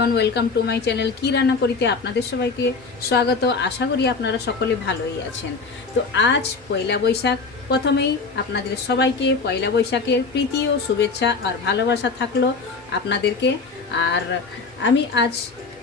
Everyone welcome to my channel কি রান্না করিতে আপনাদের সবাইকে স্বাগত। আশা করি আপনারা সকলে ভালোই আছেন। তো আজ পয়লা বৈশাখ, প্রথমেই আপনাদের সবাইকে পয়লা বৈশাখের প্রীতি ও শুভেচ্ছা আর ভালোবাসা থাকল আপনাদেরকে। আর আমি আজ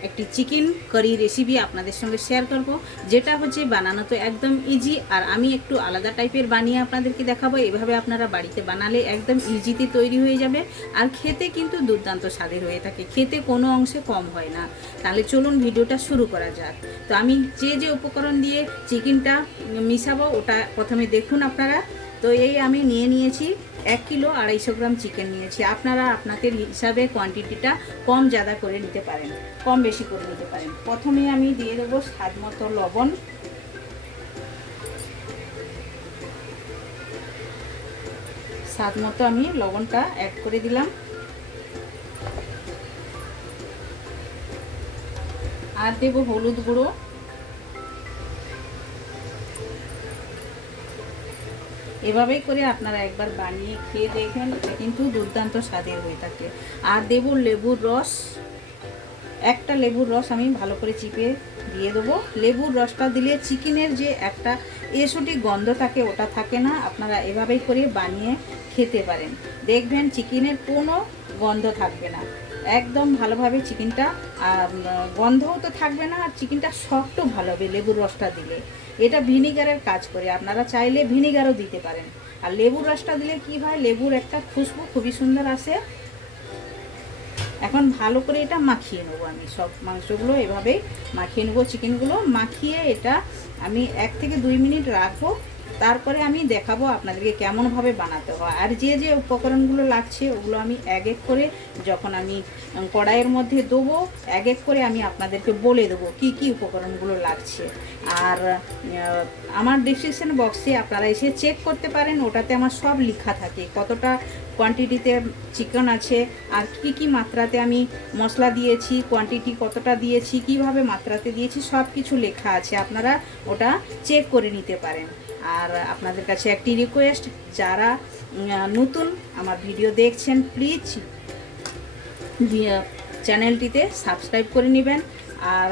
একটি চিকেন কারি রেসিপি আপনাদের সঙ্গে শেয়ার করব, যেটা হচ্ছে বানানো তো একদম ইজি আর আমি একটু আলাদা টাইপের বানিয়ে আপনাদেরকে দেখাবো। এভাবে আপনারা বাড়িতে বানালে একদম ইজিতে তৈরি হয়ে যাবে, আর খেতে কিন্তু দুর্দান্ত স্বাদের হয়ে থাকে। খেতে কোনো অংশে কম হয় না। তাহলে চলুন ভিডিওটা শুরু করা যাক। তো আমি যে যে উপকরণ দিয়ে চিকেনটা মিশাবো, ওটা প্রথমে দেখুন আপনারা। তো এই আমি নিয়ে নিয়েছি এক কিলো আড়াইশো গ্রাম চিকেন নিয়েছি। আপনারা আপনাদের হিসাবে কোয়ান্টিটিটা কম জাদা করে নিতে পারেন, কম বেশি করে নিতে পারেন। প্রথমে আমি দিয়ে দেবো স্বাদ মতো লবণ। স্বাদ মতো আমি লবণটা অ্যাড করে দিলাম। আর দেবো হলুদ গুঁড়ো। এভাবেই করে আপনারা একবার বানিয়ে খেয়ে দেখবেন কিন্তু দুর্দান্ত স্বাদের হয়ে থাকে। আর দেব লেবুর রস, একটা লেবুর রস আমি ভালো করে চিপে দিয়ে দেবো। লেবুর রসটা দিলে চিকেনের যে একটা এসটি গন্ধ থাকে, ওটা থাকে না। আপনারা এভাবেই করে বানিয়ে খেতে পারেন। দেখবেন চিকেনের কোনো গন্ধ থাকবে না। একদম ভালোভাবে চিকেনটা গন্ধও তো থাকবে না, আর চিকেনটা সফটও ভালো হবে লেবুর রসটা দিলে। এটা ভিনিগারের কাজ করে। আপনারা চাইলে ভিনিগারও দিতে পারেন। আর লেবুর রসটা দিলে কি হয়? লেবুর একটা খুশবু খুবই সুন্দর আসে। এখন ভালো করে এটা মাখিয়ে নেব আমি। সব মাংসগুলো এভাবেই মাখিয়ে নেব চিকেনগুলো মাখিয়ে এটা আমি এক থেকে দুই মিনিট রাখব। তারপরে আমি দেখাবো আপনাদেরকে কেমনভাবে বানাতে হয়। আর যে যে উপকরণগুলো লাগছে, ওগুলো আমি এক এক করে যখন আমি কড়াইয়ের মধ্যে দেবো, এক এক করে আমি আপনাদেরকে বলে দেবো কি কি উপকরণগুলো লাগছে। আর আমার ডিসক্রিপশন বক্সে আপনারা এসে চেক করতে পারেন, ওটাতে আমার সব লেখা থাকে, কতটা কোয়ান্টিটিতে চিকেন আছে, আর কি কি মাত্রাতে আমি মশলা দিয়েছি কোয়ান্টিটি কতটা দিয়েছি, কীভাবে মাত্রাতে দিয়েছি সব কিছু লেখা আছে, আপনারা ওটা চেক করে নিতে পারেন। আর আপনাদের কাছে একটি রিকোয়েস্ট যারা নতুন আমার ভিডিও দেখছেন প্লিজ চ্যানেলটিতে সাবস্ক্রাইব করে নেবেন। আর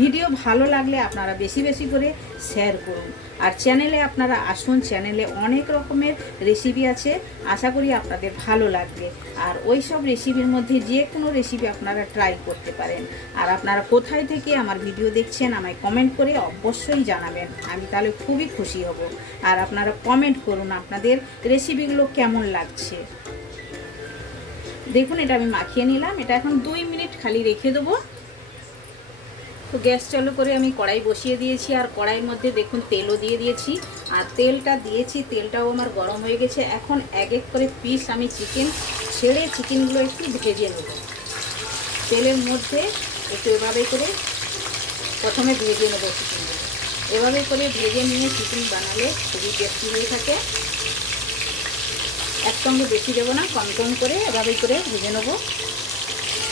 ভিডিও ভালো লাগলে আপনারা বেশি বেশি করে শেয়ার করুন। আর চ্যানেলে আপনারা আসুন চ্যানেলে অনেক রকমের রেসিপি আছে, আশা করি আপনাদের ভালো লাগবে। আর ওই সব রেসিপির মধ্যে যে কোনো রেসিপি আপনারা ট্রাই করতে পারেন। আর আপনারা কোথায় থেকে আমার ভিডিও দেখছেন, আমায় কমেন্ট করে অবশ্যই জানাবেন। আমি তাহলে খুবই খুশি হব। আর আপনারা কমেন্ট করুন আপনাদের রেসিপিগুলো কেমন লাগছে। দেখুন, এটা আমি মাখিয়ে নিলাম। এটা এখন দুই মিনিট খালি রেখে দেবো। তো গ্যাস চালু করে আমি কড়াই বসিয়ে দিয়েছি আর কড়াইয়ের মধ্যে দেখুন তেলও দিয়ে দিয়েছি। আর তেলটা দিয়েছি, তেলটাও আমার গরম হয়ে গেছে। এখন এক এক করে পিস আমি চিকেন ছেড়ে চিকেনগুলো একটু ভেজে নেব। তেলের মধ্যে একটু এভাবে করে প্রথমে ভেজে নেব চিকেনগুলো এভাবে করে ভেজে নিয়ে চিকেন বানালে খুবই টেস্টি হয়ে থাকে। একসঙ্গে বেশি দেবো না, কম কম করে এভাবেই করে ভেজে নেব।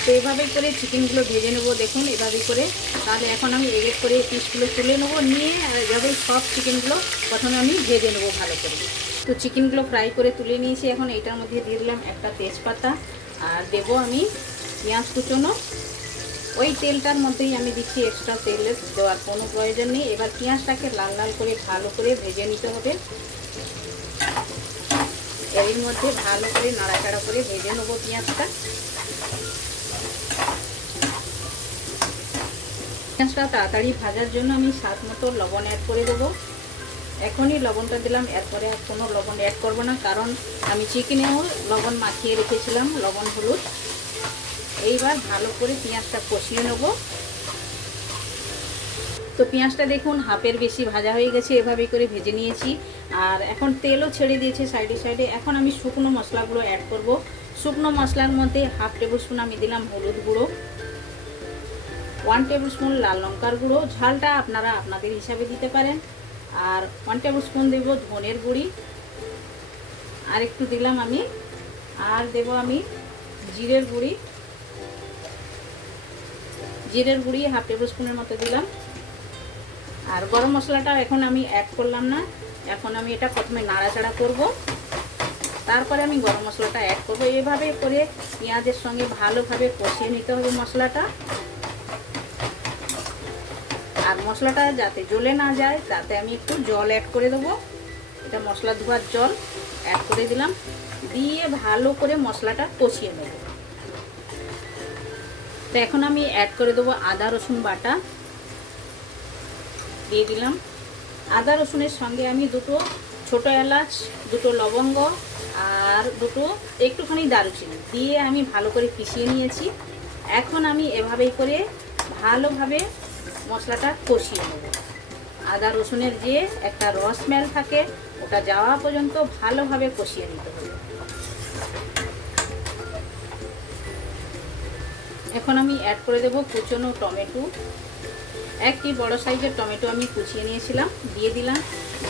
তো এভাবে করে চিকেনগুলো ভেজে নেব, দেখুন এভাবে করে। তাহলে এখন আমি এক করে পিসগুলো তুলে নেব, নিয়ে এভাবে সব চিকেনগুলো প্রথমে আমি ভেজে নেব ভালো করে। তো চিকেনগুলো ফ্রাই করে তুলে নিয়েছি, এখন এটার মধ্যে দিয়ে দিলাম একটা তেজপাতা। আর দেবো আমি পেঁয়াজ কুচোনো। ওই তেলটার মধ্যেই আমি দিচ্ছি এক্সট্রা তেল, দেওয়ার কোনো প্রয়োজন নেই। এবার পেঁয়াজটাকে লাল লাল করে ভালো করে ভেজে নিতে হবে। এর মধ্যে ভালো করে নাড়াচাড়া করে ভেজে নেব পেঁয়াজটা। পেঁয়াজটা তাড়াতাড়ি ভাজার জন্য আমি স্বাদ মতো লবণ অ্যাড করে দেবো। এখনই লবণটা দিলাম, এরপরে আর কোনো লবণ অ্যাড করব না, কারণ আমি চিকেনেও লবণ মাখিয়ে রেখেছিলাম, লবণ হলুদ। এইবার ভালো করে পেঁয়াজটা কষিয়ে নেব। তো পেঁয়াজটা দেখুন, হাফের বেশি ভাজা হয়ে গেছে এভাবে করে ভেজে নিয়েছি। আর এখন তেলও ছেড়ে দিয়েছে সাইডে সাইডে। এখন আমি শুকনো মশলাগুলো অ্যাড করব। শুকনো মশলার মধ্যে হাফ টেবিল স্পুন আমি দিলাম হলুদ গুঁড়ো। ওয়ান টেবিল স্পুন লাল লঙ্কার গুঁড়ো, ঝালটা আপনারা আপনাদের হিসাবে দিতে পারেন। আর ওয়ান টেবিল স্পুন দেবো ধনের গুঁড়ি। আর একটু দিলাম আমি। আর দেব আমি জিরের গুঁড়ি। জিরের গুঁড়ি হাফ টেবিল স্পুনের মতো দিলাম। আর গরম মশলাটা এখন আমি অ্যাড করলাম না। এখন আমি এটা প্রথমে নাড়াচাড়া করব। তারপরে আমি গরম মশলাটা অ্যাড করব। এভাবে করে পেঁয়াজের সঙ্গে ভালোভাবে কষিয়ে নিতে হবে মশলাটা। আর মশলাটা যাতে জ্বলে না যায়, তাতে আমি একটু জল অ্যাড করে দেবো। এটা মশলা ধোয়ার জল অ্যাড করে দিলাম। দিয়ে ভালো করে মশলাটা কষিয়ে নেব। তো এখন আমি অ্যাড করে দেবো আদা, রসুন বাটা। দিয়ে দিলাম। আদা, রসুনের সঙ্গে আমি দুটো ছোটো এলাচ, দুটো লবঙ্গ আর দুটো একটুখানি দারুচিনি দিয়ে আমি ভালো করে পিষিয়ে নিয়েছি। এখন আমি এভাবেই করে ভালোভাবে মশলাটা কষিয়ে নেব। আদা, রসুনের যে একটা রস স্মেল থাকে, ওটা যাওয়া পর্যন্ত ভালোভাবে কষিয়ে নিতে হবে। এখন আমি অ্যাড করে দেব কুচনো টমেটো। একটি বড় সাইজের টমেটো আমি কুচিয়ে নিয়েছিলাম, দিয়ে দিলাম।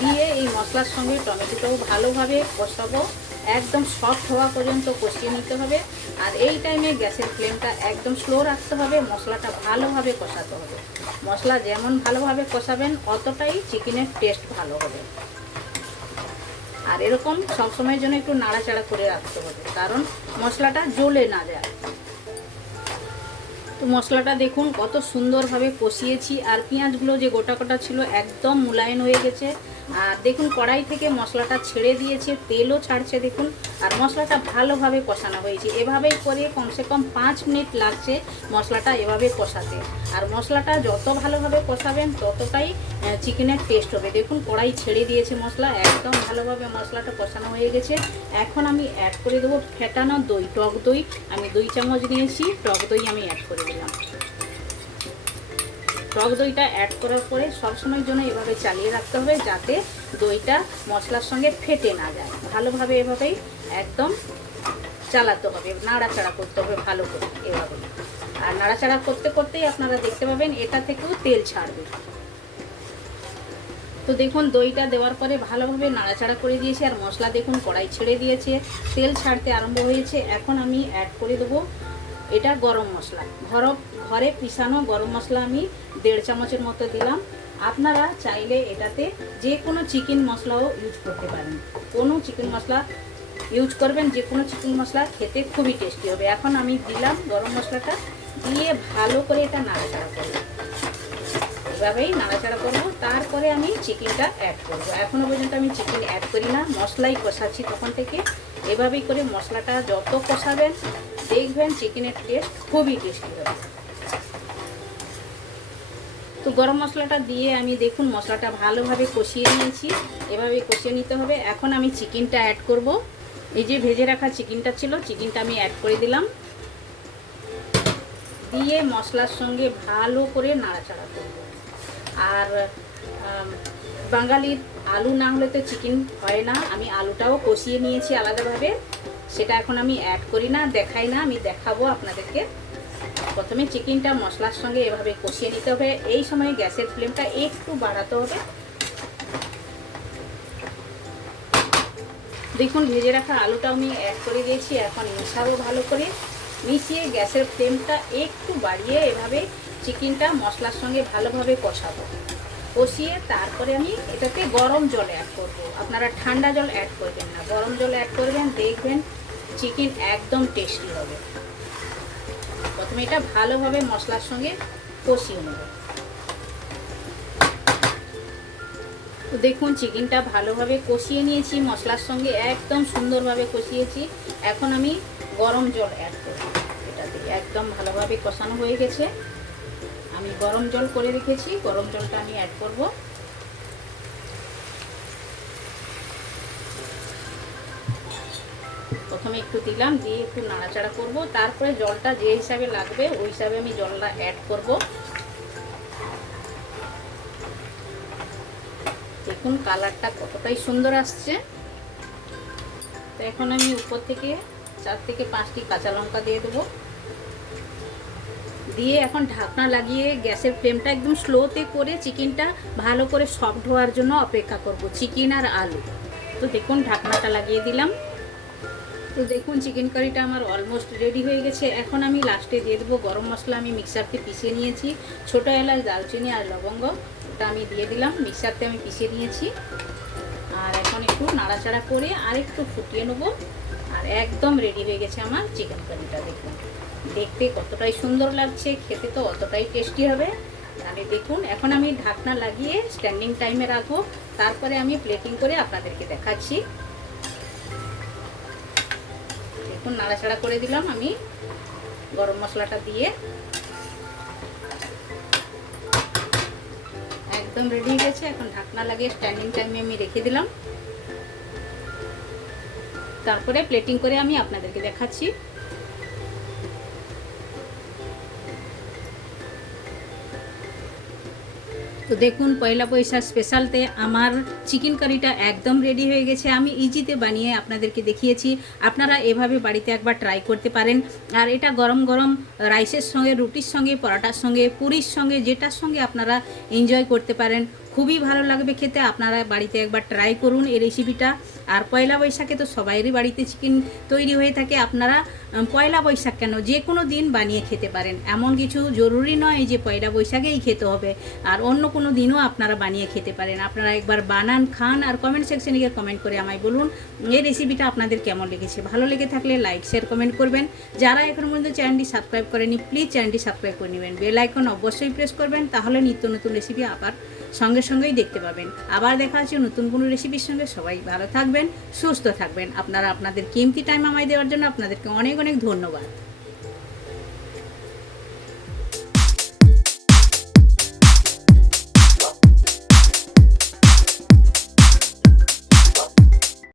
দিয়ে এই মশলার সঙ্গে টমেটোটাও ভালোভাবে কষাবো। একদম সফট হওয়া পর্যন্ত কষিয়ে নিতে হবে। আর এই টাইমে গ্যাসের ফ্লেমটা একদম স্লো রাখতে হবে, মশলাটা ভালোভাবে কষাতে হবে। মশলা যেমন ভালোভাবে কষাবেন, অতটাই চিকেনের টেস্ট ভালো হবে। আর এরকম সবসময়ের জন্য একটু নাড়াচাড়া করে রাখতে হবে, কারণ মশলাটা জ্বলে না যায়। তো মশলাটা দেখুন কত সুন্দরভাবে কষিয়েছি, আর পেঁয়াজগুলো যে গোটা গোটা ছিল একদম মুলায়ন হয়ে গেছে। আর দেখুন, কড়াই থেকে মশলাটা ছেড়ে দিয়েছে, তেলও ছাড়ছে দেখুন, আর মশলাটা ভালোভাবে কষানো হয়েছে। এভাবেই করে কমসে কম পাঁচ মিনিট লাগছে মশলাটা এভাবে কষাতে। আর মশলাটা যত ভালোভাবে কষাবেন, ততটাই চিকেনের টেস্ট হবে। দেখুন, কড়াই ছেড়ে দিয়েছে মশলা, একদম ভালোভাবে মশলাটা কষানো হয়ে গেছে। এখন আমি অ্যাড করে দেবো ফেটানো দই, টক দই। আমি দুই চামচ নিয়েছি টক দই আমি অ্যাড করে দিলাম। টক দইটা অ্যাড করার পরে সবসময়ের জন্য এভাবে চালিয়ে রাখতে হবে যাতে দইটা মশলার সঙ্গে ফেটে না যায়। ভালোভাবে এভাবেই একদম চালাতে হবে, নাড়াচাড়া করতে হবে ভালো করে এভাবে। আর নাড়াচাড়া করতে করতেই আপনারা দেখতে পাবেন এটা থেকেও তেল ছাড়বে। তো দেখুন, দইটা দেওয়ার পরে ভালোভাবে নাড়াচাড়া করে দিয়েছি। আর মশলা দেখুন, কড়াই ছেড়ে দিয়েছে। তেল ছাড়তে আরম্ভ হয়েছে। এখন আমি অ্যাড করে দেবো এটা গরম মশলা। ঘর ঘরে পিসানো গরম মশলা আমি দেড় চামচের মতো দিলাম। আপনারা চাইলে এটাতে যে কোনো চিকেন মশলাও ইউজ করতে পারেন। কোনো চিকেন মশলা ইউজ করবেন যে কোনো চিকেন মশলা খেতে খুবই টেস্টি হবে। এখন আমি দিলাম গরম মশলাটা, দিয়ে ভালো করে এটা নাড়াচাড়া করব। এভাবেই নাড়াচাড়া করব। তারপরে আমি চিকেনটা অ্যাড করব। এখনও পর্যন্ত আমি চিকেন অ্যাড করি না। মশলাই কষাচ্ছি তখন থেকে। এভাবেই করে মশলাটা যত কষাবেন দেখবেন চিকেনের টেস্ট খুবই টেস্টি হবে। তো গরম মশলাটা দিয়ে আমি দেখুন মশলাটা ভালোভাবে কষিয়ে নিয়েছি, এভাবে কষিয়ে নিতে হবে। এখন আমি চিকেনটা অ্যাড করব। এই যে ভেজে রাখা চিকেনটা ছিল চিকেনটা আমি অ্যাড করে দিলাম। দিয়ে মশলার সঙ্গে ভালো করে নাড়াচাড়া করব। আর বাঙালির আলু না হলে তো চিকেন হয় না। আমি আলুটাও কষিয়ে নিয়েছি আলাদাভাবে। সেটা এখন আমি অ্যাড করি না, দেখাই না, আমি দেখাবো আপনাদেরকে। প্রথমে চিকেনটা মশলার সঙ্গে এভাবে কষিয়ে নিতে হবে। এই সময় গ্যাসের ফ্লেমটা একটু বাড়াতে হবে। দেখুন, ভেজে রাখা আলুটাও আমি অ্যাড করে দিয়েছি, এখন মিশাবো ভালো করে। মিশিয়ে গ্যাসের ফ্লেমটা একটু বাড়িয়ে এভাবে চিকেনটা মশলার সঙ্গে ভালোভাবে কষাবো। কষিয়ে তারপরে আমি এটাতে গরম জল অ্যাড করব। আপনারা ঠান্ডা জল অ্যাড করবেন না। গরম জল অ্যাড করবেন, দেখবেন চিকেন একদম টেস্টি হবে। প্রথমে এটা ভালোভাবে মশলার সঙ্গে কষিয়ে নেব। দেখুন চিকেনটা ভালোভাবে কষিয়ে নিয়েছি, মশলার সঙ্গে একদম সুন্দরভাবে কষিয়েছি। এখন আমি গরম জল অ্যাড করব। এটাতে একদম ভালোভাবে কষানো হয়ে গেছে। আমি গরম জল করে রেখেছি, গরম জলটা আমি অ্যাড করব। প্রথমে একটু দিলাম, দিয়ে একটু নাড়াচাড়া করব। তারপরে জলটা যে হিসাবে লাগবে, ওই হিসাবে আমি জলটা অ্যাড করব। দেখুন কালারটা কতটাই সুন্দর আসছে। তো এখন আমি উপর থেকে চার থেকে পাঁচটি কাঁচা লঙ্কা দিয়ে দেবো। দিয়ে এখন ঢাকনা লাগিয়ে গ্যাসের ফ্লেমটা একদম স্লোতে করে চিকেনটা ভালো করে সফট হওয়ার জন্য অপেক্ষা করব, চিকেন আর আলু। তো দেখুন ঢাকনাটা লাগিয়ে দিলাম। তো দেখুন চিকেন কারিটা আমার অলমোস্ট রেডি হয়ে গেছে। এখন আমি লাস্টে দিয়ে দেবো গরম মশলা। আমি মিক্সারতে পিষে নিয়েছি। ছোটো এলাচ দালচিনি আর লবঙ্গ, ওটা আমি দিয়ে দিলাম। মিক্সারতে আমি পিষে নিয়েছি। আর এখন একটু নাড়াচাড়া করে আর একটু ফুটিয়ে নেব। আর একদম রেডি হয়ে গেছে আমার চিকেন কারিটা দেখুন। দেখতে কতটাই সুন্দর লাগছে, খেতে তো অতটাই টেস্টি হবে। তাহলে দেখুন, এখন আমি ঢাকনা লাগিয়ে স্ট্যান্ডিং টাইমে রাখব। তারপরে আমি প্লেটিং করে আপনাদেরকে দেখাচ্ছি। দেখুন নাড়াচাড়া করে দিলাম আমি গরম মশলাটা দিয়ে। একদম রেডি হয়ে গেছে, এখন ঢাকনা লাগিয়ে স্ট্যান্ডিং টাইমে আমি রেখে দিলাম। তারপরে প্লেটিং করে আমি আপনাদেরকে দেখাচ্ছি। তো দেখুন, পয়লা বৈশাখ স্পেশালতে আমার চিকেন কারিটা একদম রেডি হয়ে গেছে। আমি ইজিতে বানিয়ে আপনাদেরকে দেখিয়েছি। আপনারা এভাবে বাড়িতে একবার ট্রাই করতে পারেন। আর এটা গরম গরম রাইসের সঙ্গে, রুটির সঙ্গে, পরোটার সঙ্গে, পুরীর সঙ্গে, যেটার সঙ্গে আপনারা এনজয় করতে পারেন। খুবই ভালো লাগবে খেতে। আপনারা বাড়িতে একবার ট্রাই করুন এই রেসিপিটা আর পয়লা বৈশাখে তো সবাইয়েরই বাড়িতে চিকেন তৈরি হয়ে থাকে। আপনারা পয়লা বৈশাখ কেন যে কোনো দিন বানিয়ে খেতে পারেন। এমন কিছু জরুরি নয় যে পয়লা বৈশাখেই খেতে হবে। আর অন্য কোনো দিনও আপনারা বানিয়ে খেতে পারেন। আপনারা একবার বানান, খান আর কমেন্ট সেকশনে গিয়ে কমেন্ট করে আমায় বলুন এই রেসিপিটা আপনাদের কেমন লেগেছে। ভালো লেগে থাকলে লাইক শেয়ার কমেন্ট করবেন। যারা এখন পর্যন্ত চ্যানেলটি সাবস্ক্রাইব করেনি প্লিজ চ্যানেলটি সাবস্ক্রাইব করে নেবেন। বেল আইকন অবশ্যই প্রেস করবেন। তাহলে নিত্য নতুন রেসিপি আবার সঙ্গে সঙ্গেই দেখতে পাবেন। আবার দেখা হচ্ছে নতুন কোনো রেসিপির সঙ্গে। সবাই ভালো থাকবেন, সুস্থ থাকবেন। আপনারা আপনাদের কিমতি টাইম আমায় দেওয়ার জন্য আপনাদেরকে অনেক অনেক ধন্যবাদ।